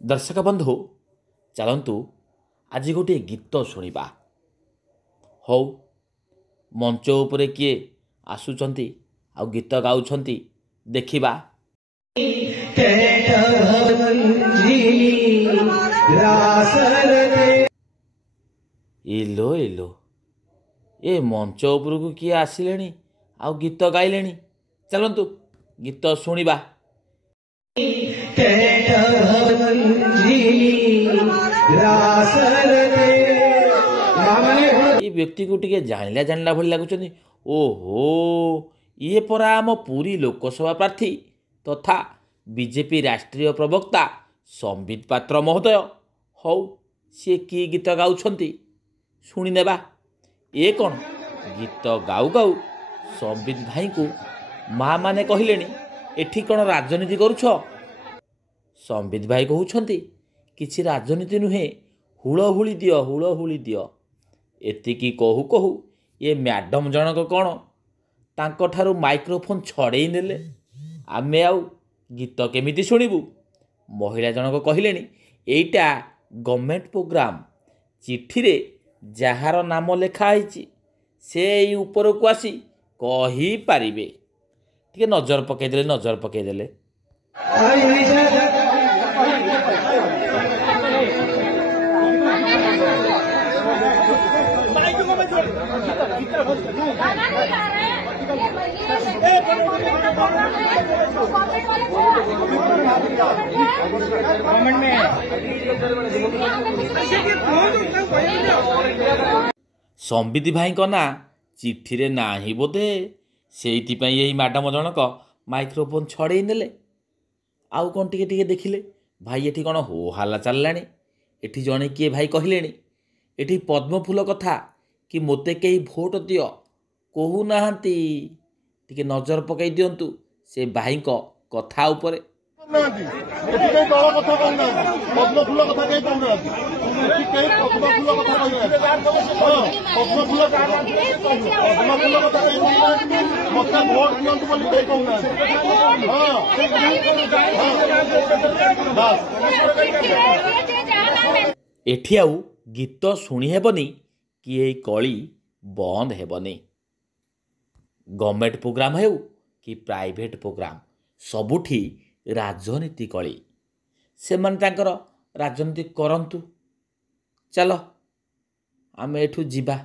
दर्शक बंधु चलतु आज गोटे गीत शुणा हौ मंच उपरे किए आसुचंती आ गीत गाउछंती देखिबा। इलो इलो ए मंच उपरकू किए आसिलेनी आ गीत गाइलेनी। चलतु गीत शुणा। ये व्यक्ति को टिके जानिला जानिला भली लगुचंदी। ओहो ये परा आम पुरी लोकसभा प्रार्थी तथा बीजेपी राष्ट्रीय प्रवक्ता संबित पात्र महोदय। हौ सी कि गीत गाउछंती शुणी नेबा। ए कौन गीत गाऊ गाऊ संबित भाई को माँ माने कहलेनी एठी कौन राजनीति करुछ। संबित भाई कहउछंती किछि राजनीति नुहे, हुलहुली दियो हुलहुली दियो। एतिकी कहू कहू ये मैडम जनक कौन तांको ठारू माइक्रोफोन छड़े नेले। आमे आउ गीत केमिति शुणिबू। महिला जनक कहलेनी एइटा गवर्नमेंट प्रोग्राम, चिठी रे जहार नाम लेखा आइछि से एई ऊपर को आसी कही पारिबे। टिके नजर पकेदेले। संबित भाई ना चिठी रे ना ही बोधे से मैडम जनक माइक्रोफोन छड़े नेले। आउ कौन टिके टिके देखिले भाई एठी कौन हो हाला चललानी। एठी जणे किए भाई कहलेनी एठी पद्म फूल कथा कि मोते कई भोट दियो कहू नाहंती। टिके नजर पकई दियंतु से भाई को कथा उपरे। एठी आउ गीत शुणी हेबनी कि एई कली बंद हेबनी। गवर्नमेंट प्रोग्राम हेउ कि प्राइवेट प्रोग्राम सबुठी राजनीति कली। से मन तांकर राजनीति करंतु। चलो आमे एठू जीवा।